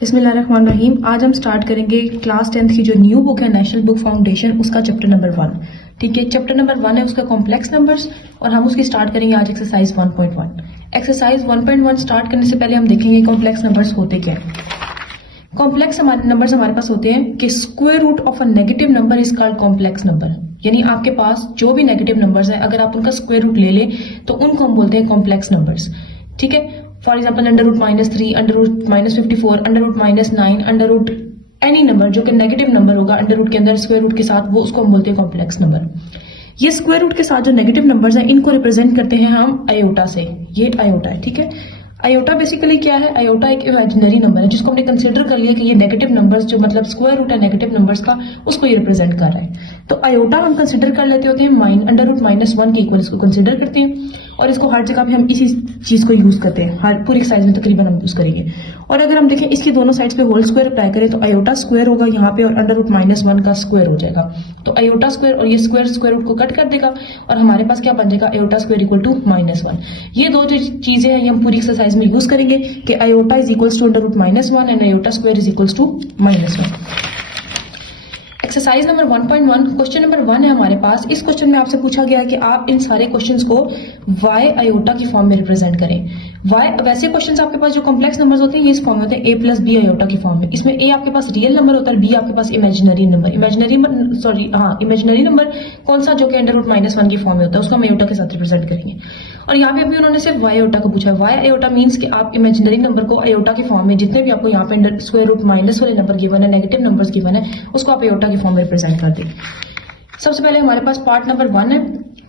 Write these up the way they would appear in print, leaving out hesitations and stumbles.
बिस्मिल्लाहिर्रहमानिर्रहीम। आज हम स्टार्ट करेंगे क्लास 10th की जो न्यू बुक है नेशनल बुक फाउंडेशन, उसका चैप्टर नंबर 1। ठीक है, चैप्टर नंबर 1 है उसका कॉम्प्लेक्स नंबर्स, और हम उसकी स्टार्ट करेंगे आज एक्सरसाइज 1.1। एक्सरसाइज 1.1 स्टार्ट करने से पहले हम देखेंगे कॉम्प्लेक्स नंबर्स होते क्या हैं। कॉम्प्लेक्स नंबर्स हमारे पास होते हैं कि square root of a negative number is called complex number. यानी आपके पास जो भी नेगेटिव नंबर्स हैं, अगर आप उनका स्क्वायर रूट ले लें तो उनको हम बोलते हैं कॉम्प्लेक्स नंबर्स। ठीक है, for example under root -3, under root -54, under root -9, under root any number जो कि नेगेटिव नंबर होगा अंडर रूट के अंदर स्क्वायर रूट के साथ, वो उसको हम बोलते हैं कॉम्प्लेक्स नंबर। ये स्क्वायर रूट के साथ जो नेगेटिव नंबर्स हैं इनको रिप्रेजेंट करते हैं हम आयोटा से। ये आयोटा है। ठीक है, आयोटा बेसिकली क्या है? आयोटा एक इमेजिनरी नंबर है जिसको हमने कंसिडर कर लिया कि ये नेगेटिव नंबर्स जो मतलब स्क्वायर रूट है नेगेटिव नंबर्स का, उसको ये रिप्रेजेंट कर रहा है। तो आयोटा हम कंसिडर कर लेते होते हैं अंडर रूट -1 के इक्वल इसको कंसिडर करते हैं, और इसको हर जगह पे हम इसी चीज को यूज करते हैं, हर पूरी एक्सरसाइज में तकरीबन हम यूज करेंगे। और अगर हम देखें इसकी दोनों साइड्स पे होल स्क्वायर अप्लाई करें तो आयोटा स्क्वायर होगा यहाँ पे, और अंडर रूट -1 का स्क्वायर हो जाएगा। तो आयोटा स्क्वायर और ये स्क्वायर रूट को कट कर देगा, और हमारे पास क्या बन जाएगा? Iota square equal to -1। ये दो जो चीजें हैं ये हम पूरी एक्सरसाइज में यूज करेंगे कि iota is equals to under root -1 and iota square is equals to -1। Exercise number 1.1 question number 1 है हमारे पास। इस क्वेश्चन में आपसे पूछा गया है कि आप इन सारे क्वेश्चंस को y आयोटा की फॉर्म में रिप्रेजेंट करें। y वैसे क्वेश्चंस आपके पास जो कॉम्प्लेक्स नंबर्स होते हैं ये इस फॉर्म में होते हैं a + b आयोटा की फॉर्म में। इसमें a आपके पास रियल नंबर होता है, b आपके पास इमेजिनरी नंबर। इमेजिनरी नंबर कौन सा? जो कि अंडर रूट -1 की फॉर्म में होता है, उसको हम आयोटा के साथ रिप्रेजेंट करेंगे। और यहाँ पे अभी उन्होंने सिर्फ y आयोटा को पूछा है। y आयोटा मीन्स कि आप इमेजिनरी नंबर को आयोटा की फॉर्म में, जितने भी आपको यहाँ पे स्क्वायर रूट माइनस वाले नंबर गिवन है, नेगेटिव नंबर्स गिवन है, उसको आप आयोटा की फॉर्म में रिप्रेजेंट कर दें। सबसे पहले हमारे पास पार्ट नंबर 1 है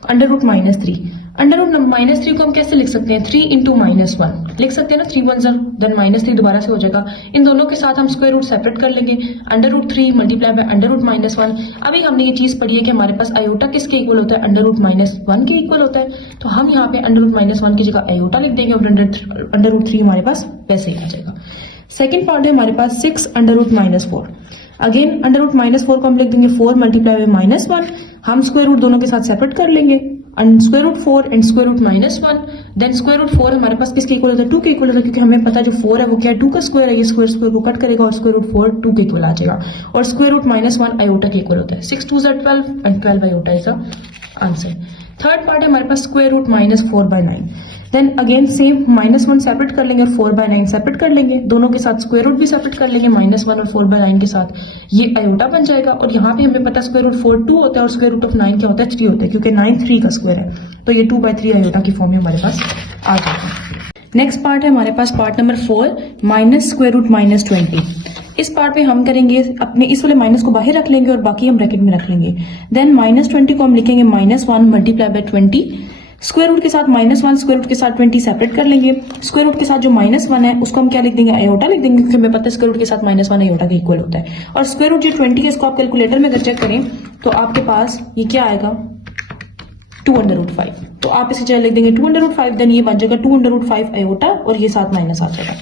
अंडर रूट -3। अंडर रूट -3 को हम कैसे लिख सकते हैं? 3 × -1 लिख सकते हैं ना, 3 × 1 देन -3 दोबारा से हो जाएगा। इन दोनों के साथ हम स्क्वायर रूट सेपरेट कर लेंगे। Under root 3 multiply by under root -1। अभी हमने ये चीज पढ़ी है कि हमारे पास आयोटा किसके इक्वल होता है? अंडर रूट -1 के इक्वल होता है। तो हम यहाँ पे अंडर रूट -1 की जगह आयोटा लिख देंगे, और अंडर रूट 3 हमारे पास वैसे ही आ जाएगा। सेकेंड पार्ट है हमारे पास 6 under root -4। Again under root -4 को हम लिख देंगे 4 मल्टीप्लाई बाय -1। हम स्क्वायर रूट दोनों के साथ सेपरेट कर लेंगे, square root 4 and square root -1। Then square root 4 हमारे पास किसके इक्वल होता है? 2 के इक्वल होता है, क्योंकि हमें पता है जो 4 है वो क्या है? 2 का स्क्वायर है। ये स्क्वायर को कट करेगा और स्क्वायर रूट 4 2 के इक्वल आ जाएगा, और स्क्वायर रूट -1 आयोटा के इक्वल होता है। 6 2 12 and 12 iota is the answer. Third part है हमारे पास square root -4/9। Then again same -1 separate कर लेंगे और 4/9 सेपरेट कर लेंगे, दोनों के साथ स्क्वायर रूट भी सेपरेट कर लेंगे -1 और 4/9 के साथ, ये आयोटा बन जाएगा। और यहाँ पे हमें पता है स्क्वायर रूट 4 2 होता है, और स्क्वायर रूट ऑफ 9 क्या होता है? 3 होता है, क्योंकि 9 3 का स्क्वायर है, तो ये 2/3 आयोटा की फॉर्म में हमारे पास आ जाएगा। नेक्स्ट पार्ट है हमारे पास पार्ट नंबर 4 -स्क्वायर रूट -20। इस पार्ट में हम करेंगे अपने इस वाले माइनस को बाहर रख लेंगे और बाकी हम ब्रैकेट में रख लेंगे। देन -20 को हम लिखेंगे -1 मल्टीप्लाई बाय 20। स्क्वायर रूट के साथ -1, स्क्वायर रूट के साथ 20 सेपरेट कर लेंगे। स्क्वायर रूट के साथ जो -1 है उसको हम क्या लिख देंगे? आयोटा लिख देंगे, क्योंकि हमें पता है स्क्वायर रूट के साथ -1 आयोटा के इक्वल होता है। और स्क्वायर रूट जो 20 है इसको आप कैलकुलेटर में अगर चेक करें तो आपके पास ये क्या आएगा? 2√5। तो आप इसे जगह लिख देंगे 2√5, देन ये बन जाएगा 2√5 आयोटा, और ये साथ माइनस आ जाएगा।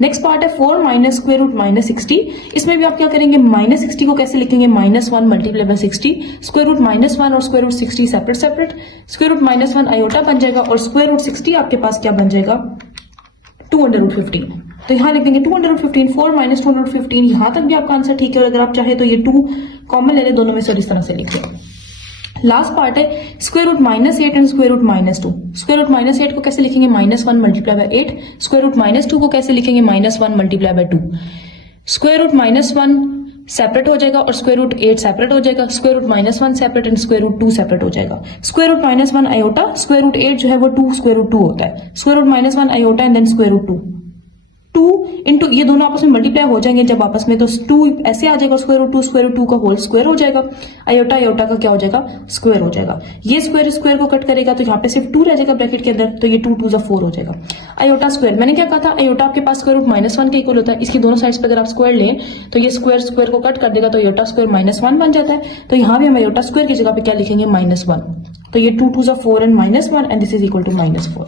नेक्स्ट पार्ट है 4 स्क्वायर रूट -60। इसमें भी आप क्या करेंगे? -60 को कैसे लिखेंगे? -1 मल्टीप्लाई बाय 60। स्क्वायर रूट -1 और square root 60 separate. Square root -1 iota बन जाएगा, और स्क्वायर रूट 60 आपके पास क्या बन जाएगा? 2√15। तो यहाँ लिख देंगे 215। 4 - 215, यहां तक भी आपका आंसर ठीक है। और अगर आप चाहे तो ये 2 कॉमन ले ले दोनों में से, इस तरह से लिख लें। लास्ट पार्ट है square root -8 and square root -2। Square root -8 को कैसे लिखेंगे? -1 मल्टीप्लाई बाय 8। स्क्वायर रूट -2 को कैसे लिखेंगे? -1 multiply by 2। Square root -1 separate हो जाएगा और स्क्वायर रूट 8 सेपरेट हो जाएगा। Square root -1 separate and square root 2 separate हो जाएगा। Square root -1 iota, square root 8 जो है वो 2 स्क्वायर रूट 2 होता है। Square root -1 iota and then square root 2 into ये दोनों आपस में मल्टीप्लाई हो जाएंगे जब आपस में, तो 2 ऐसे आ जाएगा, स्क्वायर रूट 2 का होल स्क्वायर हो जाएगा। आयोटा का क्या हो जाएगा? स्क्वायर हो जाएगा। ये स्क्वायर को कट करेगा तो यहाँ पे सिर्फ 2 रह जाएगा ब्रैकेट के अंदर, तो ये 2 2 4 हो जाएगा। आयोटा स्क्वायर, मैंने क्या कहा था? आयोटा आपके पास स्क्वायर रूट -1 के इक्वल होता है। इसकी दोनों साइड्स पे अगर आप स्क्वायर लें तो ये स्क्वायर को कट कर देगा, तो आयोटा स्क्वायर -1 बन जाता है। तो यहाँ भी हम आयोटा स्क्वायर की जगह पे क्या लिखेंगे? -1। तो ये 2 2 4 and -1 and this is equal to -4।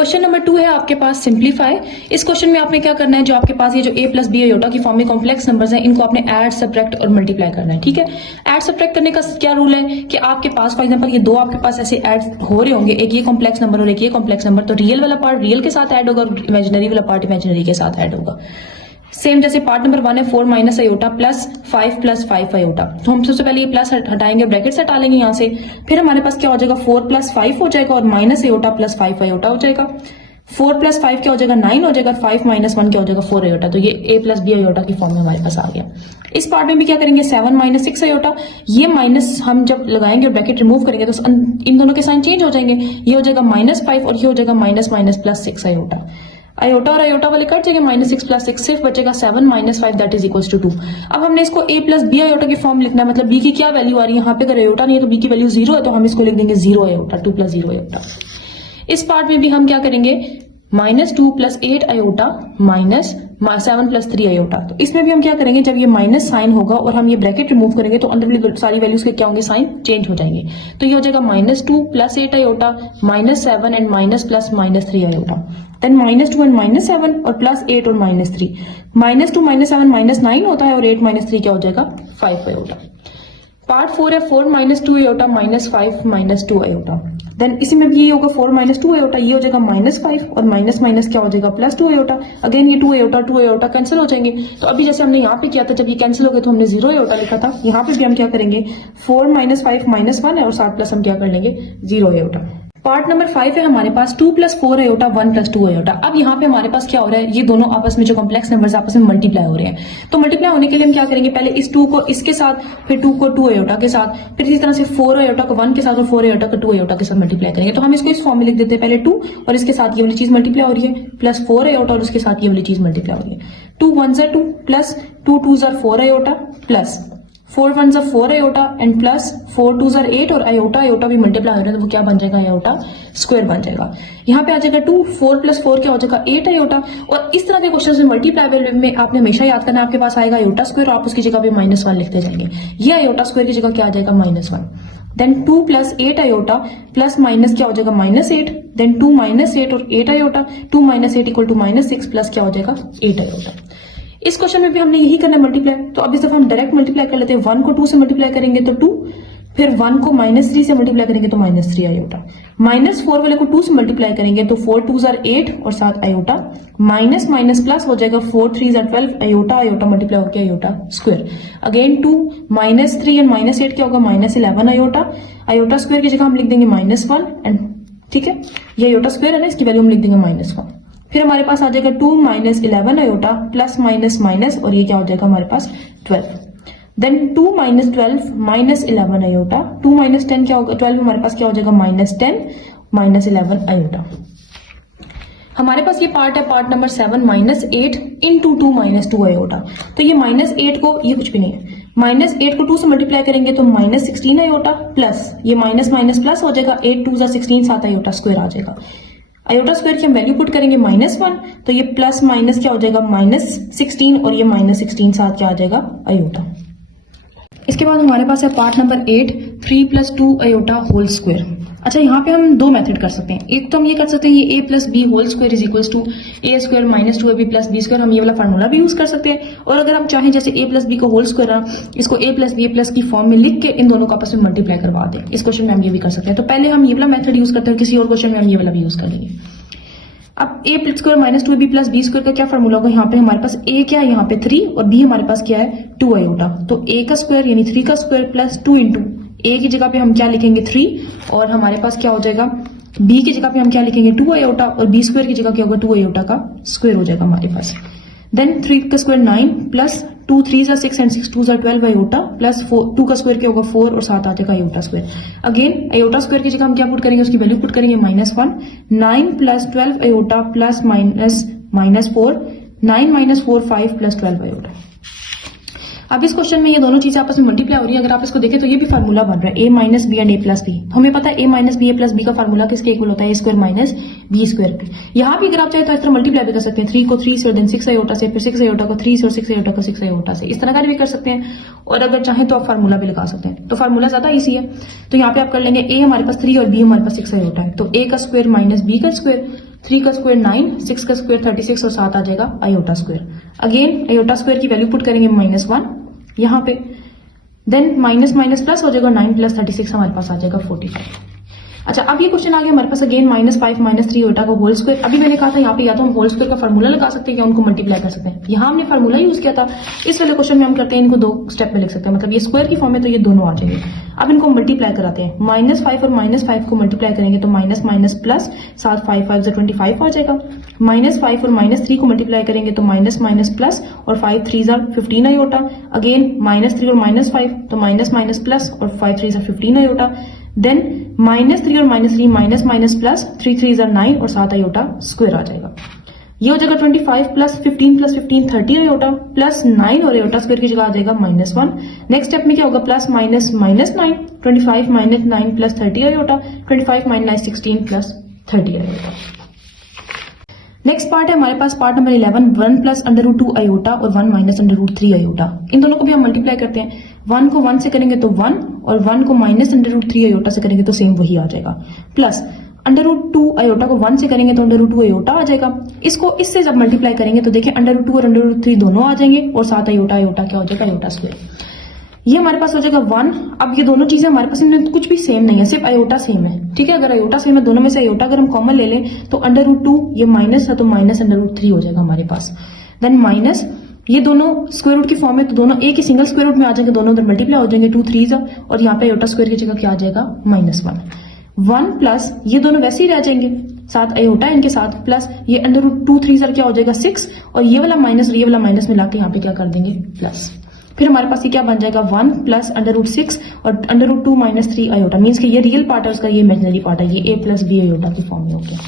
Question number 2 है आपके पास सिंप्लीफाई। इस क्वेश्चन में आपने क्या करना है, जो आपके पास ये जो a प्लस बी आयोटा की फॉर्म में कॉम्प्लेक्स नंबर्स हैं, इनको आपने ऐड सब्ट्रैक्ट और मल्टीप्लाई करना है। ठीक है, ऐड सब्ट्रैक्ट करने का क्या रूल है कि आपके पास फॉर एग्जांपल ये दो आपके पास ऐसे ऐड हो रहे होंगे, एक ये कॉम्प्लेक्स नंबर और एक ये कॉम्प्लेक्स नंबर, तो रियल वाला पार्ट रियल के साथ ऐड होगा और इमेजिनरी वाला पार्ट इमेजिनरी के साथ ऐड होगा। सेम जैसे पार्ट नंबर 1 है 4 माइनस आयोटा प्लस 5 आयोटा, तो हम सबसे पहले ये प्लस हटाएंगे, ब्रैकेट हटा लेंगे यहाँ से, फिर हमारे पास क्या हो जाएगा 4 प्लस 5 हो जाएगा और माइनस आयोटा प्लस 5 आयोटा हो जाएगा। 4 प्लस 5 क्या हो जाएगा 9 हो जाएगा, 5 माइनस 1 क्या हो जाएगा 4 आयोटा, तो ये a प्लस बी आयोटा की फॉर्म में हमारे पास आ गया। इस पार्ट में भी क्या करेंगे 7 माइनस 6 आयोटा, ये माइनस हम जब लगाएंगे और ब्रैकेट रिमूव करेंगे तो इन दोनों के साइन चेंज हो जाएंगे, ये हो जाएगा -5 और ये हो जाएगा minus minus plus 6 iota. Iota और आयोटा वाले कट जाएंगे, -6 प्लस 6 सिर्फ बचेगा 7 minus 5 that is equals to 2। अब हमने इसको a प्लस बी आयोटा की फॉर्म लिखना है, मतलब b की क्या वैल्यू आ रही है यहाँ पे, अगर आयोटा नहीं है तो b की वैल्यू 0 है, तो हम इसको लिख देंगे 0 आयोटा, 2 प्लस 0 आयोटा। इस पार्ट में भी हम क्या करेंगे -2 plus 8 iota minus 7 plus 3 iota, तो इसमें भी हम क्या करेंगे जब ये माइनस साइन होगा और हम ये ब्रैकेट रिमूव करेंगे तो अंदर सारी वैल्यूज के क्या होंगे साइन चेंज हो जाएंगे, तो ये हो जाएगा -2 plus 8 iota -7 and minus plus -3 iota, then -2 and -7 और प्लस 8 और -3, -2 -7 -9 होता है और 8 -3 क्या हो जाएगा 5 आयोटा। पार्ट 4 है 4 -2 आयोटा -5 -2 आयोटा, देन इसी में भी ये होगा 4 -2 आयोटा, ये हो जाएगा -5 और माइनस क्या हो जाएगा +2 आयोटा, अगेन ये 2 आयोटा कैंसिल हो जाएंगे। तो अभी जैसे हमने यहाँ पे किया था, जब ये कैंसिल हो गए तो हमने 0 आयोटा लिखा था, यहाँ पे भी हम क्या करेंगे 4 - 5 -1 है और साथ प्लस हम क्या कर लेंगे 0 आयोटा। पार्ट नंबर 5 है हमारे पास 2 + 4 आयोटा 1 + 2 आयोटा। अब यहाँ पे हमारे पास क्या हो रहा है, ये दोनों आपस में जो कॉम्प्लेक्स नंबर्स आपस में मल्टीप्लाई हो रहे हैं, तो मल्टीप्लाई होने के लिए हम क्या करेंगे, पहले इस 2 को इसके साथ, फिर 2 को 2 आयोटा के साथ, फिर इसी तरह से 4 आयोटा को 1 के साथ और 4 आयोटा को 2 आयोटा के साथ मल्टीप्लाई करेंगे। तो हम इसको इस फॉर्म में लिख देते हैं, पहले 2 और इसके साथ ये वाली चीज मल्टीप्लाई हो रही है, प्लस 4 आयोटा और उसके साथ ये वाली चीज मल्टीप्लाई हो रही है। 2 * 1 = 2 plus 2 * 2 = 4 iota plus 4 * 1 = 4 iota and plus 4 * 2 = 8 और आयोटा भी मल्टीप्लाई हो रहा है, तो वो क्या बन जाएगा आयोटा स्क्वायर बन जाएगा। यहाँ पे आ जाएगा 2 4 + 4 क्या हो जाएगा 8 आयोटा। और इस तरह के क्वेश्चन में मल्टीप्लाई में आपने हमेशा याद करना है, आपके पास आएगा आयोटा स्क्वायर, आप उसकी जगह पे -1 लिखते जाएंगे, ये आयोटा स्क्वायर की जगह क्या आ जाएगा -1। देन 2 + 8 आयोटा प्लस माइनस क्या हो जाएगा -8, देन 2 - 8 और 8 आयोटा, 2 - 8 = -6 प्लस क्या हो जाएगा 8 आयोटा। इस क्वेश्चन में भी हमने यही करना है मल्टीप्लाई, तो अब इस दफा हम डायरेक्ट मल्टीप्लाई कर लेते हैं। 1 को 2 से मल्टीप्लाई करेंगे तो 2, फिर 1 को -3 से मल्टीप्लाई करेंगे तो -3 आयोटा, -4 वाले को 2 से मल्टीप्लाई करेंगे तो 4 * 2 = 8 और साथ आयोटा, माइनस माइनस प्लस हो जाएगा 4 * 3 = 12 आयोटा मल्टीप्लाई होकर आयोटा स्क्वायर, अगेन 2 -3 एंड -8 क्या होगा -11 आयोटा स्क्वायर की जगह हम लिख देंगे -1 एंड ठीक है, ये आयोटा स्क्वायर है ना, इसकी वैल्यू हम लिख देंगे -1। फिर हमारे पास आ जाएगा 2 - 11 आयोटा प्लस माइनस और ये क्या हो जाएगा हमारे पास 12, देन 2 - 12 - 11 आयोटा, 2 - 10 क्या होगा 12 हमारे पास क्या हो जाएगा -10 - 11 आयोटा। हमारे पास ये पार्ट है पार्ट नंबर 7 -8 × 2 - 2 आयोटा, तो ये -8 को, ये कुछ भी नहीं है, -8 को 2 से मल्टीप्लाई करेंगे तो -16 आयोटा प्लस ये माइनस प्लस हो जाएगा 8 * 2 = 16 साथ आयोटा स्क्वायर आ जाएगा। आयोटा स्क्वायर की हम वैल्यू पुट करेंगे -1, तो ये प्लस माइनस क्या हो जाएगा -16 और ये -16 साथ क्या आ जाएगा आयोटा। इसके बाद हमारे पास है part number 8 3 + 2 iota whole square. अच्छा, यहाँ पे हम दो मेथड कर सकते हैं, एक तो हम ये कर सकते हैं ये a + b whole square is equals to a² - 2ab + b square, हम ये वाला फार्मूला भी यूज कर सकते हैं। और अगर हम चाहें जैसे a + b को होल स्क्वायर इसको a + b+ की फॉर्म में लिख के इन दोनों को आपस में मल्टीप्लाई करवा दें, इस क्वेश्चन में हम ये भी कर सकते हैं। तो पहले हम ये वाला मेथड यूज करते हैं, किसी और क्वेश्चन में हम ये वाला भी यूज कर लेंगे। अब a ² - 2ab + b स्क्वायर का क्या फार्मूला होगा, यहाँ पे हमारे पास a क्या है यहाँ पे 3 और b हमारे पास क्या है 2 आयोटा, तो a का स्क्वायर यानी 3 का स्क्वायर प्लस 2 × a की जगह पे हम क्या लिखेंगे 3 और हमारे पास क्या हो जाएगा b की जगह पे हम क्या लिखेंगे 2 आयोटा और b स्क्वायर की जगह क्या होगा 2 आयोटा का स्क्वायर हो जाएगा हमारे पास। देन 3 का square 9 plus 2 × 3 = 6 and 6 × 2 = 12 iota plus 2 का स्क्वायर क्या होगा 4 और साथ आ जाएगा iota square. Again iota square की जगह हम क्या पुट करेंगे, उसकी वैल्यू पुट करेंगे -1, 9 + 12 आयोटा प्लस -4, 9 - 4 5 + 12 आयोटा। अब इस क्वेश्चन में ये दोनों चीजें आपस में मल्टीप्लाई हो रही है, अगर आप इसको देखें तो ये भी फार्मूला बन रहा है a - b and a + b। हमें पता है a - b a + b का फार्मूला किसके इक्वल होता है a² - b स्क्वायर पे। यहाँ भी अगर आप चाहे तो इस तरह मल्टीप्लाई भी कर सकते हैं, 3 को 3 से, देन 6 आयोटा से, फिर 6 आयोटा को 3 से और 6 आयोटा को 6 आयोटा से, इस तरह का भी कर सकते हैं। और अगर चाहें तो आप फार्मूला भी लगा सकते हैं, तो फार्मूला ज्यादा ईजी है। तो यहाँ पे आप कर लेंगे a हमारे पास 3 और b हमारे पास 6 आयोटा है, तो a का स्क्वायर - b का स्क्वायर 3 का स्क्वायर 9, 6 का स्क्वायर 36 और 7 आ जाएगा iota square. Again iota square की वैल्यू पुट करेंगे -1 यहाँ पे, देन माइनस माइनस प्लस हो जाएगा, 9 + 36 हमारे पास आ जाएगा 45। अच्छा, अब ये क्वेश्चन आ गया हमारे पास अगेन -5 - 3 आयोटा का होल स्क्वायर। अभी मैंने कहा था यहाँ पे या तो हम होल स्क्वायर का फार्मूला लगा सकते हैं या उनको मल्टीप्लाई कर सकते हैं। यहाँ हमने फार्मूला यूज किया था, इस वाले क्वेश्चन में हम करते हैं इनको 2 स्टेप में लिख सकते हैं, मतलब ये स्क्वायर की फॉर्म में तो ये दोनों आ जाएंगे। अब इनको मल्टीप्लाई कराते हैं, -5 और -5 को मल्टीप्लाई करेंगे तो माइनस माइनस प्लस, 7 5 5 25 आ जाएगा। -5 और -3 को मल्टीप्लाई करेंगे तो माइनस माइनस प्लस और 5 3 15 आयोटा। अगेन -3 और -5 तो माइनस माइनस प्लस और 5 3 15 आयोटा। देन -3 और -3 माइनस माइनस प्लस, 3 3 9 और 7 आयोटा स्क्वायर आ जाएगा। ये हो जाएगा 25 + 15 + 15 30 आयोटा, प्लस 9 और आयोटा स्क्वायर की जगह आ जाएगा -1। नेक्स्ट स्टेप में क्या होगा, plus minus -9, 25 - 9 + 30 iota, 25 - 9 16 + 30 iota. Next part है हमारे पास पार्ट नंबर 11, 1 + √2 आयोटा और 1 - √3 आयोटा। इन दोनों को भी हम मल्टीप्लाई करते हैं, 1 को 1 से करेंगे तो 1 और 1 को -√3 आयोटा से करेंगे तो सेम वही आ जाएगा, प्लस √2 आयोटा को 1 से करेंगे तो √2 आयोटा आ जाएगा। इसको इससे जब मल्टीप्लाई करेंगे तो देखिए √2 और √3 दोनों आ जाएंगे और 7 आयोटा आयोटा क्या हो जाएगा, आयोटा स्क्वायर। ये हमारे पास हो जाएगा 1। अब ये दोनों चीजें हमारे पास इनमें कुछ भी सेम नहीं है, सिर्फ आयोटा सेम है, ठीक है। अगर आयोटा सेम है, दोनों में से आयोटा अगर हम कॉमन ले लें तो √2 ये माइनस है तो -√3 हो जाएगा हमारे पास। देन माइनस ये दोनों स्क्वायर रूट की फॉर्म में तो दोनों एक ही सिंगल स्क्वायर रूट में आ जाएंगे, दोनों उधर मल्टीप्लाई हो जाएंगे, 2 3 और यहाँ पे आयोटा स्क्वायर की जगह क्या आ जाएगा, -1 प्लस ये दोनों वैसे ही रह जाएंगे, 7 आयोटा इनके साथ, प्लस ये √2 3 क्या हो जाएगा 6 और ये वाला माइनस और ये वाला माइनस मिला के यहाँ पे क्या कर देंगे प्लस। फिर हमारे पास ये क्या बन जाएगा 1 + √6 और √2 - 3 आयोटा, मीन्स कि ये रियल पार्ट है उसका, ये इमेजिनरी पार्ट है, ये a + b आयोटा की फॉर्म में हो गया।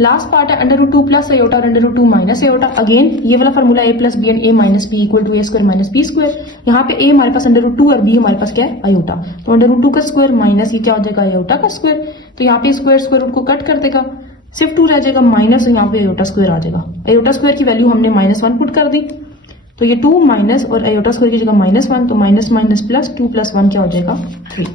लास्ट पार्ट है √2 + आयोटा और √2 - आयोटा। अगेन ये वाला formula a + b and a - b = a² - b²। यहाँ पे a हमारे पास √2 और b हमारे पास क्या है, आयोटा, तो √2 का स्क्वायर माइनस ये क्या हो जाएगा, आयोटा का स्क्वायर। तो यहाँ पे स्क्वायर रूट को कट कर देगा, सिर्फ 2 रह जाएगा माइनस, यहाँ पे आयोटा स्क्वायर आ जाएगा। आयोटा स्क्वायर की वैल्यू हमने -1 पुट कर दी, तो ये 2 माइनस और आयोटा स्क्वायर की जगह -1 तो माइनस माइनस प्लस 2 + 1 क्या हो जाएगा 3।